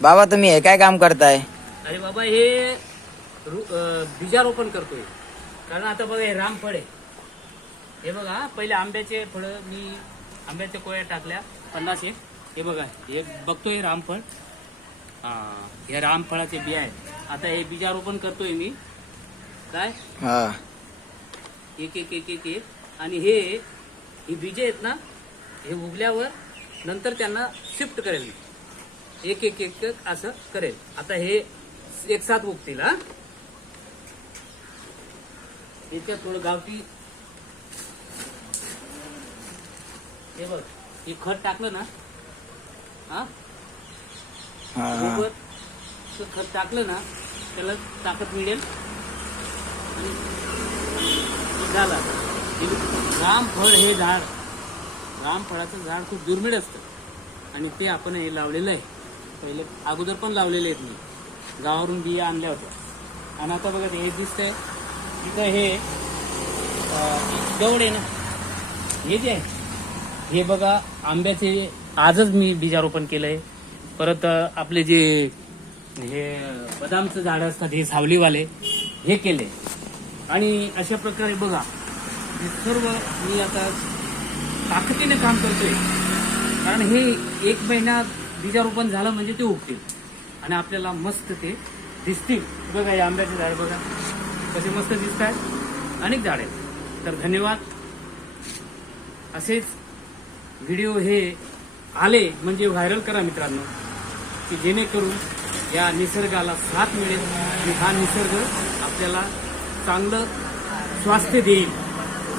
बाबा तुम्ही हे काय काम करताय? अरे बाबा हे रु- अं, बीजारोपण करतोय. कारण आता बघा हे रामफळ आहे. हे बघा पहिले आंब्याचे फळं मी आंब्याच्या कोया टाकल्या पन्नास एक. हे बघा हे बघतोय रामफळ हा हे रामफळाचे बिया आहेत. आता हे बीजारोपण करतोय मी. काय? हा. एक एक एक एक एक. आणि हे ही बीजे आहेत ना हे उगल्यावर नंतर त्यांना शिफ्ट करेल. एक एक एक असं करेल आता हे एक साथ उगतील हा याच्यात थोडं गावठी हे बघ हे खत टाकलं ना हा. सोबत खत टाकलं ना त्याला ताकद मिळेल आणि झालं. हे रामफळ हे झाड रामफळाचं झाड खूप दुर्मिळ असतं. आणि ते आपण हे लावलेलं आहे. पहिले अगोदर पण लावलेले आहेत मी. गावावरून बिया आणल्या होत्या. आणि आता बघा ते हे दिसतंय. तिथं हे गवड आहे ना? हे जे आहे हे बघा आंब्याचे आजच मी बीजारोपण केलंय. परत आपले जे हे बदामचं झाड असतात हे सावलीवाले हे केले आणि अशा प्रकारे बघा हे सर्व मी आता ताकदीने काम करतोय. कारण हे एक महिना बीजारोपण झालं म्हणजे ते उगतील. आणि आपल्याला मस्त ते दिसतील. बघा या आंब्याचे झाड बघा. कसे मस्त दिसत आहेत अनेक झाड आहेत. तर धन्यवाद. असेच व्हिडिओ हे आले म्हणजे व्हायरल करा मित्रांनो की जेणेकरून या निसर्गाला साथ मिळेल आणि हा निसर्ग आपल्याला चांगलं स्वास्थ्य देईल.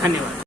धन्यवाद.